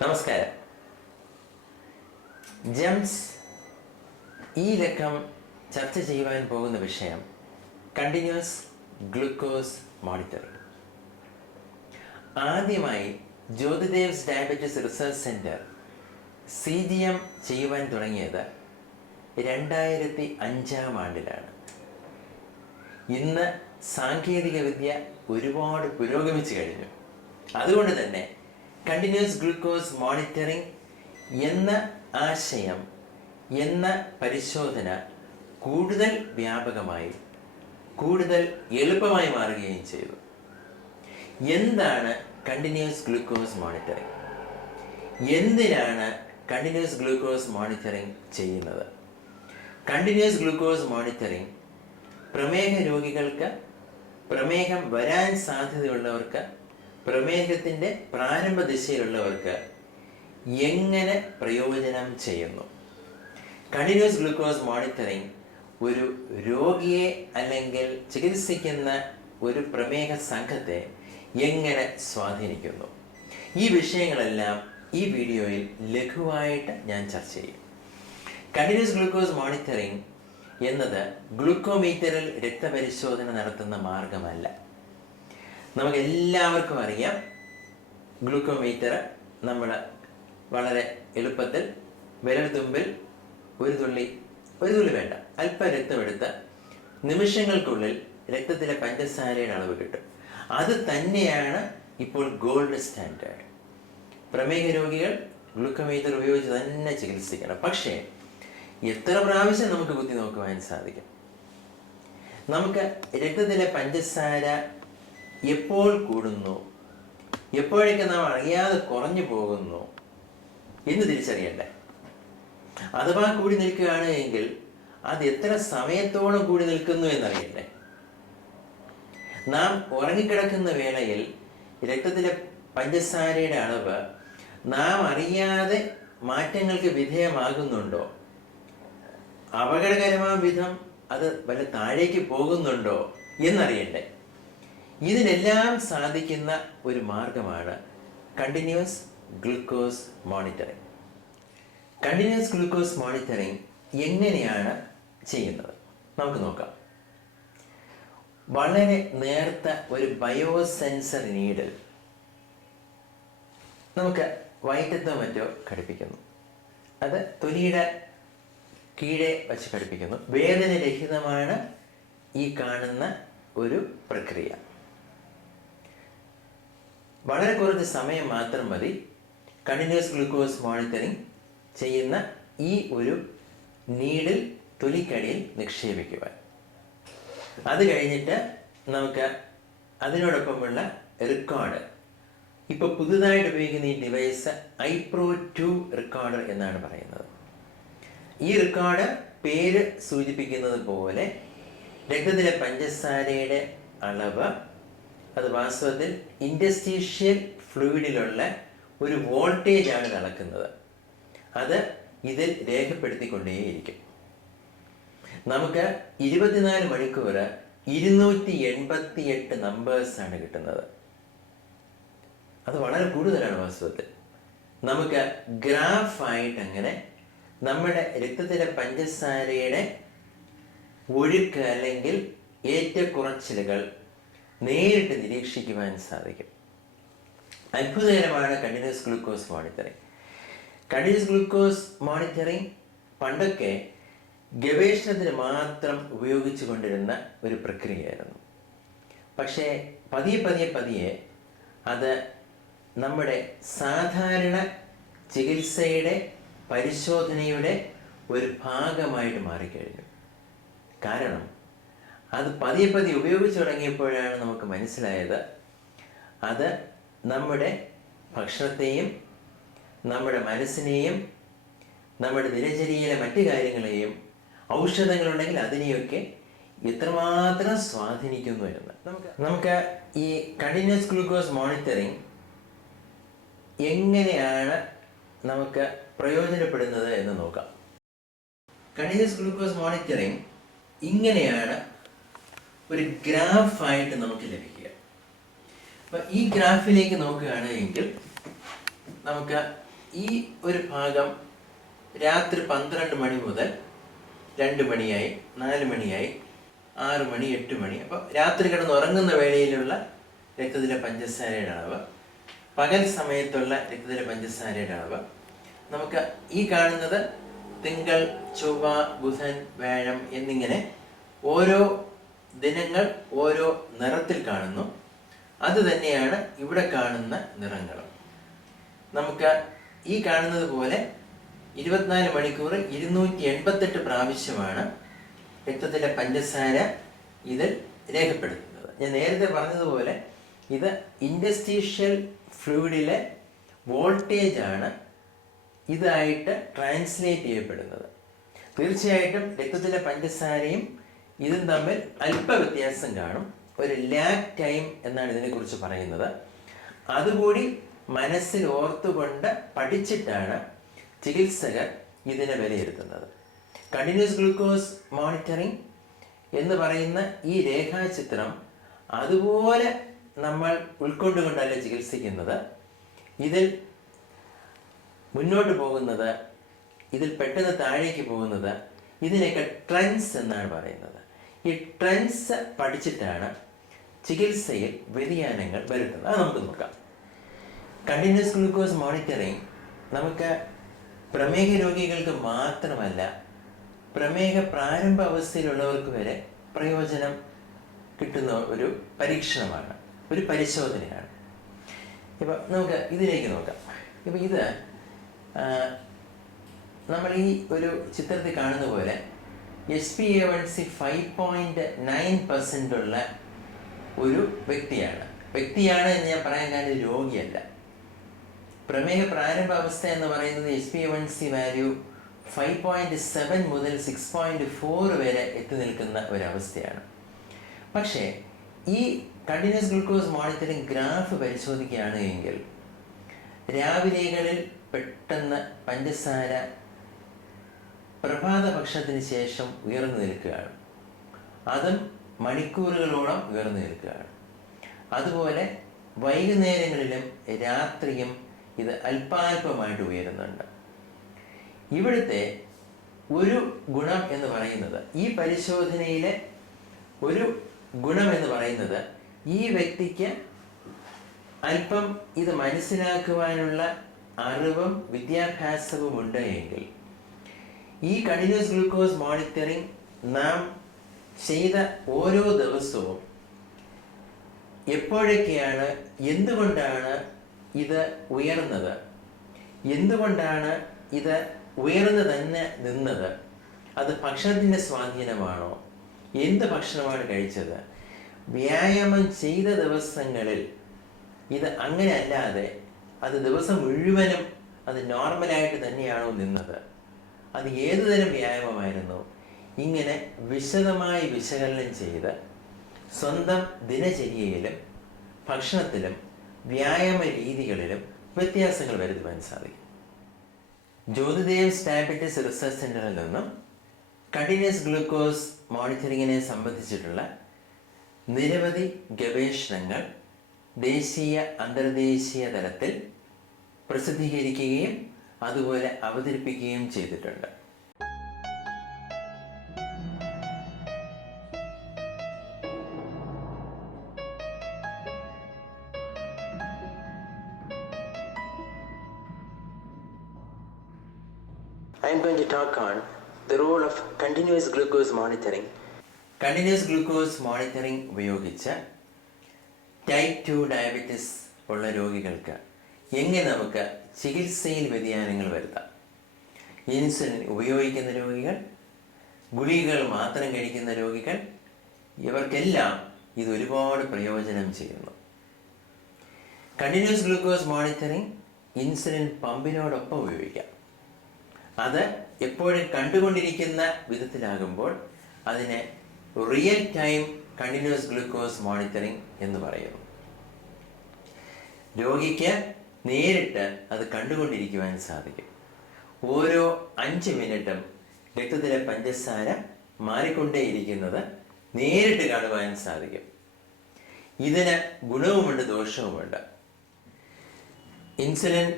നമസ്കാരം. ജെംസ് ഈ ലക്കം ചർച്ച ചെയ്യുവാൻ പോകുന്ന വിഷയം കണ്ടിന്യൂസ് ഗ്ലൂക്കോസ് മോണിറ്ററിംഗ്. ആദ്യമായി ജ്യോതിദേവ്സ് ഡയബറ്റിസ് റിസർച്ച് സെൻറ്റർ CGM ചെയ്യുവാൻ തുടങ്ങിയത് 2005 ഇന്ന് സാങ്കേതികവിദ്യ ഒരുപാട് പുരോഗമിച്ചു കഴിഞ്ഞു. അതുകൊണ്ട് തന്നെ കണ്ടിന്യൂസ് ഗ്ലൂക്കോസ് മോണിറ്ററിംഗ് എന്ന ആശയം, എന്ന പരിശോധന കൂടുതൽ വ്യാപകമായി, കൂടുതൽ എളുപ്പമായി മാറുകയും ചെയ്തു. എന്താണ് കണ്ടിന്യൂസ് ഗ്ലൂക്കോസ് മോണിറ്ററിംഗ്? എന്തിനാണ് കണ്ടിന്യൂസ് ഗ്ലൂക്കോസ് മോണിറ്ററിംഗ് ചെയ്യുന്നത്? കണ്ടിന്യൂസ് ഗ്ലൂക്കോസ് മോണിറ്ററിംഗ് പ്രമേഹ രോഗികൾക്ക്, പ്രമേഹം വരാൻ സാധ്യതയുള്ളവർക്ക്, പ്രമേഹത്തിൻ്റെ പ്രാരംഭ ദിശയിലുള്ളവർക്ക് എങ്ങനെ പ്രയോജനം ചെയ്യുന്നു? കണ്ടിന്യൂസ് ഗ്ലൂക്കോസ് മോണിറ്ററിംഗ് ഒരു രോഗിയെ അല്ലെങ്കിൽ ചികിത്സിക്കുന്ന ഒരു പ്രമേഹ സംഘത്തെ എങ്ങനെ സ്വാധീനിക്കുന്നു? ഈ വിഷയങ്ങളെല്ലാം ഈ വീഡിയോയിൽ ലഘുവായിട്ട് ഞാൻ ചർച്ച ചെയ്യും. കണ്ടിന്യൂസ് ഗ്ലൂക്കോസ് മോണിറ്ററിംഗ് എന്നത് ഗ്ലൂക്കോമീറ്ററിൽ രക്തപരിശോധന നടത്തുന്ന മാർഗമല്ല. നമുക്കെല്ലാവർക്കും അറിയാം, ഗ്ലൂക്കോമീറ്റർ നമ്മൾ വളരെ എളുപ്പത്തിൽ വിരൽത്തുമ്പിൽ ഒരു തുള്ളി വേണ്ട, അല്പം രക്തമെടുത്ത് നിമിഷങ്ങൾക്കുള്ളിൽ രക്തത്തിലെ പഞ്ചസാരയുടെ അളവ് കിട്ടും. അത് തന്നെയാണ് ഇപ്പോൾ ഗോൾഡ് സ്റ്റാൻഡേർഡ്. പ്രമേഹ രോഗികൾ ഗ്ലൂക്കോമീറ്റർ ഉപയോഗിച്ച് തന്നെ ചികിത്സിക്കണം. പക്ഷേ എത്ര പ്രാവശ്യം നമുക്ക് കുത്തി നോക്കുവാൻ സാധിക്കും? നമുക്ക് രക്തത്തിലെ പഞ്ചസാര എപ്പോൾ കൂടുന്നു, എപ്പോഴൊക്കെ നാം അറിയാതെ കുറഞ്ഞു പോകുന്നു എന്ന് തിരിച്ചറിയണ്ടേ? അഥവാ കൂടി നിൽക്കുകയാണ് എങ്കിൽ അത് എത്ര സമയത്തോളം കൂടി നിൽക്കുന്നു എന്നറിയണ്ടേ? നാം ഉറങ്ങിക്കിടക്കുന്ന വേളയിൽ രക്തത്തിലെ പഞ്ചസാരയുടെ അളവ് നാം അറിയാതെ മാറ്റങ്ങൾക്ക് വിധേയമാകുന്നുണ്ടോ? അപകടകരമായ വിധം അത് വല്ല താഴേക്ക് പോകുന്നുണ്ടോ എന്നറിയണ്ടേ? ഇതിനെല്ലാം സാധിക്കുന്ന ഒരു മാർഗമാണ് continuous glucose monitoring. Continuous glucose monitoring എങ്ങനെയാണ് ചെയ്യുന്നത് നമുക്ക് നോക്കാം. വളരെ നേർത്ത ഒരു ബയോസെൻസർ നീഡിൽ നമുക്ക് വയറ്റത്തോ മറ്റോ ഘടിപ്പിക്കുന്നു. അത് തൊലിയുടെ കീഴെ വച്ച് ഘടിപ്പിക്കുന്നു. വേദനരഹിതമാണ് ഈ കാണുന്ന ഒരു പ്രക്രിയ. വളരെ കുറച്ച് സമയം മാത്രം മതി കണ്ടിന്യൂസ് ഗ്ലൂക്കോസ് മോണിറ്ററിംഗ് ചെയ്യുന്ന ഈ ഒരു നീഡിൽ തൊലിക്കടിയിൽ നിക്ഷേപിക്കുവാൻ. അത് കഴിഞ്ഞിട്ട് നമുക്ക് അതിനോടൊപ്പമുള്ള റെക്കോർഡ്, ഇപ്പോൾ പുതുതായിട്ട് ഉപയോഗിക്കുന്ന ഈ ഡിവൈസ് iPro 2 റെക്കോർഡർ എന്നാണ് പറയുന്നത്. ഈ റെക്കോർഡ് പേര് സൂചിപ്പിക്കുന്നത് പോലെ രക്തത്തിലെ പഞ്ചസാരയുടെ അളവ്, അത് വാസ്തവത്തിൽ ഇൻഡസ്ട്രീഷ്യൽ ഫ്ലൂയിഡിലുള്ള ഒരു വോൾട്ടേജാണ് അളക്കുന്നത്. അത് ഇതിൽ രേഖപ്പെടുത്തിക്കൊണ്ടേയിരിക്കും. നമുക്ക് 24 മണിക്കൂർ 288 നമ്പേഴ്സാണ് കിട്ടുന്നത്. അത് വളരെ കൂടുതലാണ് വാസ്തവത്തിൽ. നമുക്ക് ഗ്രാഫായിട്ട് അങ്ങനെ നമ്മുടെ രക്തത്തിലെ പഞ്ചസാരയുടെ ഒഴുക്ക് അല്ലെങ്കിൽ ഏറ്റക്കുറച്ചിലുകൾ നേരിട്ട് നിരീക്ഷിക്കുവാൻ സാധിക്കും. അത്ഭുതകരമാണ് continuous glucose monitoring. Continuous glucose monitoring പണ്ടൊക്കെ ഗവേഷണത്തിന് മാത്രം ഉപയോഗിച്ചു കൊണ്ടിരുന്ന ഒരു പ്രക്രിയയായിരുന്നു. പക്ഷേ പതിയെ അത് നമ്മുടെ സാധാരണ ചികിത്സയുടെ പരിശോധനയുടെ ഒരു ഭാഗമായിട്ട് മാറിക്കഴിഞ്ഞു. കാരണം അത് പതിയെ ഉപയോഗിച്ചു തുടങ്ങിയപ്പോഴാണ് നമുക്ക് മനസ്സിലായത് അത് നമ്മുടെ ഭക്ഷണത്തെയും നമ്മുടെ മനസ്സിനെയും നമ്മുടെ ദിനചര്യയിലെ മറ്റു കാര്യങ്ങളെയും, ഔഷധങ്ങളുണ്ടെങ്കിൽ അതിനെയൊക്കെ എത്രമാത്രം സ്വാധീനിക്കുന്നു എന്ന്. നമുക്ക് ഈ കണ്ടിന്യൂസ് ഗ്ലൂക്കോസ് മോണിറ്ററിംഗ് എങ്ങനെയാണ് നമുക്ക് പ്രയോജനപ്പെടുന്നത് എന്ന് നോക്കാം. കണ്ടിന്യൂസ് ഗ്ലൂക്കോസ് മോണിറ്ററിംഗ് ഇങ്ങനെയാണ് ഒരു ഗ്രാഫായിട്ട് നമുക്ക് ലഭിക്കുക. അപ്പം ഈ ഗ്രാഫിലേക്ക് നോക്കുകയാണെങ്കിൽ നമുക്ക് ഈ ഒരു ഭാഗം രാത്രി 12 മണി മുതൽ 2 മണിയായി, 4 മണിയായി, 6 മണി, 8 മണി. അപ്പോൾ രാത്രി കിടന്ന് ഉറങ്ങുന്ന വേളയിലുള്ള രക്തത്തിലെ പഞ്ചസാരയുടെ അളവ്, പകൽ സമയത്തുള്ള രക്തത്തിലെ പഞ്ചസാരയുടെ അളവ്. നമുക്ക് ഈ കാണുന്നത് തിങ്കൾ, ചൊവ്വ, ബുധൻ, വ്യാഴം എന്നിങ്ങനെ ഓരോ ദിനങ്ങൾ ഓരോ നിറത്തിൽ കാണുന്നു. അത് തന്നെയാണ് ഇവിടെ കാണുന്ന നിറങ്ങളും. നമുക്ക് ഈ കാണുന്നത് പോലെ 24 മണിക്കൂർ 288 പ്രാവശ്യമാണ് രക്തത്തിലെ പഞ്ചസാര ഇതിൽ രേഖപ്പെടുത്തുന്നത്. ഞാൻ നേരത്തെ പറഞ്ഞതുപോലെ ഇത് ഇൻഡസ്ട്രീഷ്യൽ ഫ്ലൂയിഡിലെ വോൾട്ടേജ് ആണ് ഇതായിട്ട് ട്രാൻസ്ലേറ്റ് ചെയ്യപ്പെടുന്നത്. തീർച്ചയായിട്ടും രക്തത്തിലെ പഞ്ചസാരയും ഇതും തമ്മിൽ അല്പ വ്യത്യാസം കാണും. ഒരു ലാഗ് ടൈം എന്നാണ് ഇതിനെക്കുറിച്ച് പറയുന്നത്. അതുകൂടി മനസ്സിൽ ഓർത്തുകൊണ്ട് പഠിച്ചിട്ടാണ് ചികിത്സകർ ഇതിനെ വിലയിരുത്തുന്നത്. കണ്ടിന്യൂസ് ഗ്ലൂക്കോസ് മോണിറ്ററിംഗ് എന്ന് പറയുന്ന ഈ രേഖാചിത്രം അതുപോലെ നമ്മൾ ഉൾക്കൊണ്ടുകൊണ്ടല്ല ചികിത്സിക്കുന്നത്. ഇതിൽ മുന്നോട്ട് പോകുന്നത്, ഇതിൽ പെട്ടെന്ന് താഴേക്ക് പോകുന്നത്, ഇതിനൊക്കെ ട്രെൻഡ്സ് എന്നാണ് പറയുന്നത്. ഈ ട്രെൻഡ്സ് പഠിച്ചിട്ടാണ് ചികിത്സയിൽ വ്യതിയാനങ്ങൾ വരുന്നത്. അത് നമുക്ക് നോക്കാം. കണ്ടിന്യൂസ് ഗ്ലൂക്കോസ് മോണിറ്ററിംഗ് നമുക്ക് പ്രമേഹ രോഗികൾക്ക് മാത്രമല്ല, പ്രമേഹ പ്രാരംഭ അവസ്ഥയിലുള്ളവർക്ക് വരെ പ്രയോജനം കിട്ടുന്ന ഒരു പരീക്ഷണമാണ്, ഒരു പരിശോധനയാണ്. ഇപ്പം നമുക്ക് ഇതിലേക്ക് നോക്കാം. ഇപ്പം ഇത് നമ്മൾ ഈ ഒരു ചിത്രത്തിൽ കാണുന്ന പോലെ HbA1c 5.9% ഉള്ള ഒരു വ്യക്തിയാണ് എന്ന് ഞാൻ പറയാൻ കാരണം രോഗിയല്ല. പ്രമേഹ പ്രാരംഭ അവസ്ഥ എന്ന് പറയുന്നത് HbA1c വാല്യൂ 5.7 മുതൽ 6.4 വരെ എത്തി നിൽക്കുന്ന ഒരവസ്ഥയാണ്. പക്ഷേ ഈ കണ്ടിന്യൂസ് ഗ്ലൂക്കോസ് മോണിറ്ററിംഗ് ഗ്രാഫ് പരിശോധിക്കുകയാണ് എങ്കിൽ രാവിലെകളിൽ പെട്ടെന്ന് പഞ്ചസാര പ്രഭാത ഭക്ഷണത്തിന് ശേഷം ഉയർന്നു നിൽക്കുകയാണ്. അതും മണിക്കൂറുകളോളം ഉയർന്നു നിൽക്കുകയാണ്. അതുപോലെ വൈകുന്നേരങ്ങളിലും രാത്രിയും ഇത് അല്പാൽപമായിട്ട് ഉയരുന്നുണ്ട്. ഇവിടുത്തെ ഒരു ഗുണം എന്ന് പറയുന്നത്, ഈ പരിശോധനയിലെ ഒരു ഗുണം എന്ന് പറയുന്നത്, ഈ വ്യക്തിക്ക് അല്പം ഇത് മനസ്സിലാക്കുവാനുള്ള അറിവും വിദ്യാഭ്യാസവും ഉണ്ട് എങ്കിൽ ഈ കണ്ടിന്യൂസ് ഗ്ലൂക്കോസ് മോണിറ്ററിംഗ് നാം ചെയ്ത ഓരോ ദിവസവും എപ്പോഴൊക്കെയാണ്, എന്തുകൊണ്ടാണ് ഇത് ഉയർന്നത്, എന്തുകൊണ്ടാണ് ഇത് ഉയർന്നു തന്നെ നിന്നത്, അത് ഭക്ഷണത്തിൻ്റെ സ്വാധീനമാണോ, എന്ത് ഭക്ഷണമാണ് കഴിച്ചത്, വ്യായാമം ചെയ്ത ദിവസങ്ങളിൽ ഇത് അങ്ങനെ അല്ലാതെ അത് ദിവസം മുഴുവനും അത് നോർമലായിട്ട് തന്നെയാണോ നിന്നത്, അത് ഏതുതരം വ്യായാമമായിരുന്നു, ഇങ്ങനെ വിശദമായി വിശകലനം ചെയ്ത് സ്വന്തം ദിനചര്യയിലും ഭക്ഷണത്തിലും വ്യായാമ രീതികളിലും വ്യത്യാസങ്ങൾ വരുത്തുവാൻ സാധിക്കും. ജ്യോതിദേവ് ഡയബറ്റിസ് റിസർച്ച് സെൻ്ററിൽ നിന്നും കണ്ടിന്യൂസ് ഗ്ലൂക്കോസ് മോണിറ്ററിങ്ങിനെ സംബന്ധിച്ചിട്ടുള്ള നിരവധി ഗവേഷണങ്ങൾ ദേശീയ അന്തർദേശീയ തലത്തിൽ പ്രസിദ്ധീകരിക്കുകയും അതുപോലെ അവതരിപ്പിക്കുകയും ചെയ്തിട്ടുണ്ട്. I am going to talk on the role of continuous glucose monitoring. Continuous glucose monitoring ഉപയോഗിച്ച് ടൈപ്പ് 2 ഡയബറ്റിസ് ഉള്ള രോഗികൾക്ക് എങ്ങനെ നമുക്ക് ചികിത്സയിൽ വ്യതിയാനങ്ങൾ വരുത്താം. ഇൻസുലിൻ ഉപയോഗിക്കുന്ന രോഗികൾ, ഗുളികകൾ മാത്രം കഴിക്കുന്ന രോഗികൾ, ഇവർക്കെല്ലാം ഇത് ഒരുപാട് പ്രയോജനം ചെയ്യുന്നു. കണ്ടിന്യൂസ് ഗ്ലൂക്കോസ് മോണിറ്ററിംഗ് ഇൻസുലിൻ പമ്പിനോടൊപ്പം ഉപയോഗിക്കാം. അത് എപ്പോഴും കണ്ടുകൊണ്ടിരിക്കുന്ന വിധത്തിലാകുമ്പോൾ അതിനെ real time continuous glucose monitoring എന്ന് പറയുന്നു. രോഗിക്ക് നേരിട്ട് അത് കണ്ടുകൊണ്ടിരിക്കുവാൻ സാധിക്കും. ഓരോ 5 മിനിറ്റും രക്തത്തിലെ പഞ്ചസാര മാറിക്കൊണ്ടേയിരിക്കുന്നത് നേരിട്ട് കാണുവാൻ സാധിക്കും. ഇതിന് ഗുണവുമുണ്ട് ദോഷവുമുണ്ട്. ഇൻസുലിൻ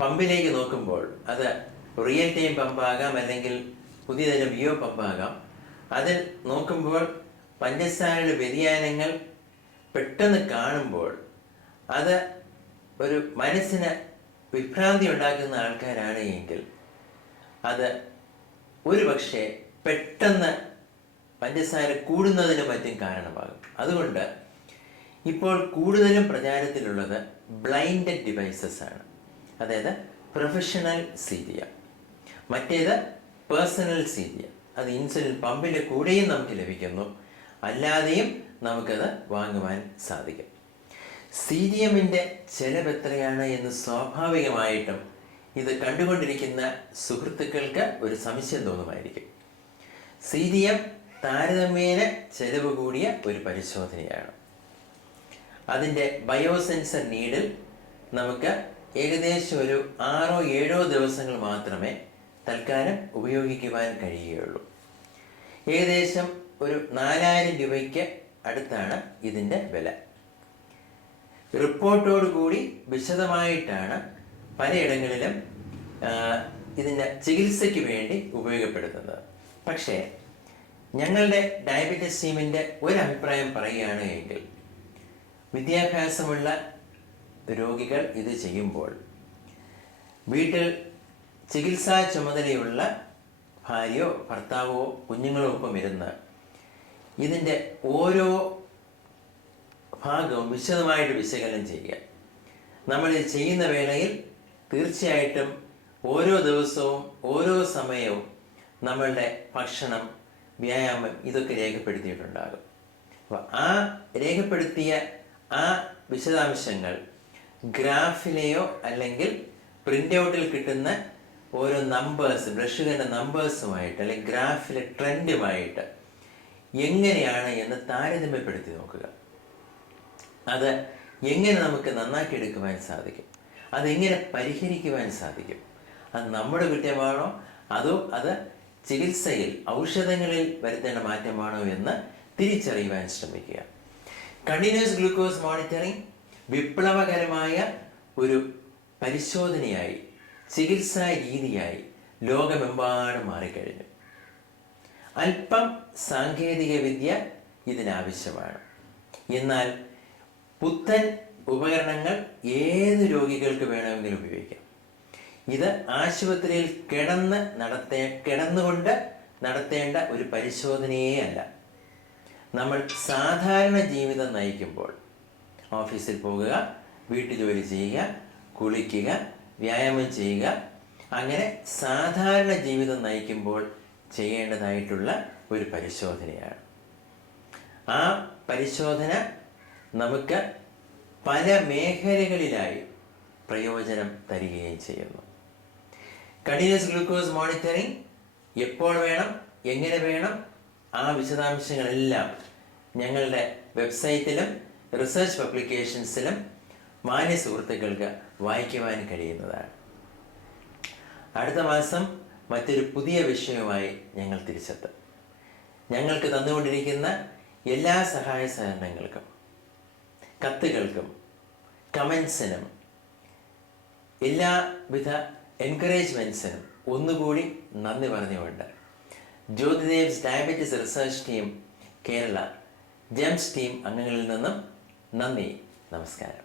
പമ്പിലേക്ക് നോക്കുമ്പോൾ അത് റിയൽ ടൈം പമ്പാകാം, അല്ലെങ്കിൽ പുതിയ തരം ബിയോ പമ്പാകാം. അതിൽ നോക്കുമ്പോൾ പഞ്ചസാരയുടെ വ്യതിയാനങ്ങൾ പെട്ടെന്ന് കാണുമ്പോൾ അത് ഒരു മനസ്സിന് വിഭ്രാന്തി ഉണ്ടാക്കുന്ന ആൾക്കാരാണ് എങ്കിൽ അത് ഒരു പക്ഷേ പെട്ടെന്ന് പഞ്ചസാര കൂടുന്നതിന് മറ്റും കാരണമാകും. അതുകൊണ്ട് ഇപ്പോൾ കൂടുതലും പ്രചാരത്തിലുള്ളത് ബ്ലൈൻഡഡ് ഡിവൈസസ് ആണ്. അതായത് പ്രൊഫഷണൽ സീരിയ, മറ്റേത് പേഴ്സണൽ സീരിയ. അത് ഇൻസുലിൻ പമ്പിൻ്റെ കൂടെയും നമുക്ക് ലഭിക്കുന്നു, അല്ലാതെയും നമുക്കത് വാങ്ങുവാൻ സാധിക്കും. സീരിയമിൻ്റെ ചെലവ് എത്രയാണ് എന്ന് സ്വാഭാവികമായിട്ടും ഇത് കണ്ടുകൊണ്ടിരിക്കുന്ന സുഹൃത്തുക്കൾക്ക് ഒരു സംശയം തോന്നുമായിരിക്കും. സീരിയം താരതമ്യേന ചെലവ് കൂടിയ ഒരു പരിശോധനയാണ്. അതിൻ്റെ ബയോസെൻസർ നീഡിൽ നമുക്ക് ഏകദേശം ഒരു 6-7 ദിവസങ്ങൾ മാത്രമേ തൽക്കാലം ഉപയോഗിക്കുവാൻ കഴിയുകയുള്ളൂ. ഏകദേശം ഒരു 4000 രൂപയ്ക്ക് അടുത്താണ് ഇതിൻ്റെ വില. റിപ്പോർട്ടോടുകൂടി വിശദമായിട്ടാണ് പലയിടങ്ങളിലും ഇതിൻ്റെ ചികിത്സയ്ക്ക് വേണ്ടി ഉപയോഗപ്പെടുത്തുന്നത്. പക്ഷേ ഞങ്ങളുടെ ഡയബറ്റിസ് ടീമിൻ്റെ ഒരഭിപ്രായം പറയുകയാണ് എങ്കിൽ വിദ്യാഭ്യാസമുള്ള രോഗികൾ ഇത് ചെയ്യുമ്പോൾ വീട്ടിൽ ചികിത്സാ ചുമതലയുള്ള ഭാര്യയോ ഭർത്താവോ കുഞ്ഞുങ്ങളോ ഒപ്പം ഇരുന്ന് ഇതിൻ്റെ ഓരോ ഭാഗവും വിശദമായിട്ട് വിശകലനം ചെയ്യുക. നമ്മളിത് ചെയ്യുന്ന വേളയിൽ തീർച്ചയായിട്ടും ഓരോ ദിവസവും ഓരോ സമയവും നമ്മളുടെ ഭക്ഷണം, വ്യായാമം ഇതൊക്കെ രേഖപ്പെടുത്തിയിട്ടുണ്ടാകും. അപ്പോൾ ആ രേഖപ്പെടുത്തിയ ആ വിശദാംശങ്ങൾ ഗ്രാഫിലെയോ അല്ലെങ്കിൽ പ്രിൻ്റ് ഔട്ടിൽ കിട്ടുന്ന ഓരോ നമ്പേഴ്സ്, ബ്രഷുകളുടെ നമ്പേഴ്സുമായിട്ട് അല്ലെങ്കിൽ ഗ്രാഫിലെ ട്രെൻഡുമായിട്ട് എങ്ങനെയാണ് എന്ന് താരതമ്യപ്പെടുത്തി നോക്കുക. അത് എങ്ങനെ നമുക്ക് നന്നാക്കി എടുക്കുവാൻ സാധിക്കും, അതെങ്ങനെ പരിഹരിക്കുവാൻ സാധിക്കും, അത് നമ്മുടെ കുറ്റമാണോ അതോ അത് ചികിത്സയിൽ ഔഷധങ്ങളിൽ വരുത്തേണ്ട മാറ്റമാണോ എന്ന് തിരിച്ചറിയുവാൻ ശ്രമിക്കുക. കണ്ടിന്യൂസ് ഗ്ലൂക്കോസ് മോണിറ്ററിംഗ് വിപ്ലവകരമായ ഒരു പരിശോധനയായി, ചികിത്സാ രീതിയായി ലോകമെമ്പാടും മാറിക്കഴിഞ്ഞു. അല്പം സാങ്കേതിക വിദ്യ ഇതിനാവശ്യമാണ്. എന്നാൽ പുത്തൻ ഉപകരണങ്ങൾ ഏത് രോഗികൾക്ക് വേണമെങ്കിലും ഉപയോഗിക്കാം. ഇത് ആശുപത്രിയിൽ കിടന്നുകൊണ്ട് നടത്തേണ്ട ഒരു പരിശോധനയേ അല്ല. നമ്മൾ സാധാരണ ജീവിതം നയിക്കുമ്പോൾ ഓഫീസിൽ പോകുക, വീട്ടുജോലി ചെയ്യുക, കുളിക്കുക, വ്യായാമം ചെയ്യുക, അങ്ങനെ സാധാരണ ജീവിതം നയിക്കുമ്പോൾ ചെയ്യേണ്ടതായിട്ടുള്ള ഒരു പരിശോധനയാണ്. ആ പരിശോധന നമുക്ക് പല മേഖലകളിലായി പ്രയോജനം തരികയും ചെയ്യുന്നു. കണ്ടിന്യൂസ് ഗ്ലൂക്കോസ് മോണിറ്ററിംഗ് എപ്പോൾ വേണം, എങ്ങനെ വേണം, ആ വിശദാംശങ്ങളെല്ലാം ഞങ്ങളുടെ വെബ്സൈറ്റിലും റിസർച്ച് പബ്ലിക്കേഷൻസിലും മാന്യ സുഹൃത്തുക്കൾക്ക് വായിക്കുവാൻ കഴിയുന്നതാണ്. അടുത്ത മാസം മറ്റൊരു പുതിയ വിഷയവുമായി ഞങ്ങൾ തിരിച്ചെത്തും. ഞങ്ങൾക്ക് തന്നുകൊണ്ടിരിക്കുന്ന എല്ലാ സഹായ സഹകരണങ്ങൾക്കും, കത്തുകൾക്കും, കമൻസിനും, എല്ലാവിധ എൻകറേജ്മെൻറ്റ്സിനും ഒന്നുകൂടി നന്ദി പറഞ്ഞുകൊണ്ട് Jothydev's diabetes research team Kerala GEMS team അംഗങ്ങളിൽ നിന്നും നന്ദി, നമസ്കാരം.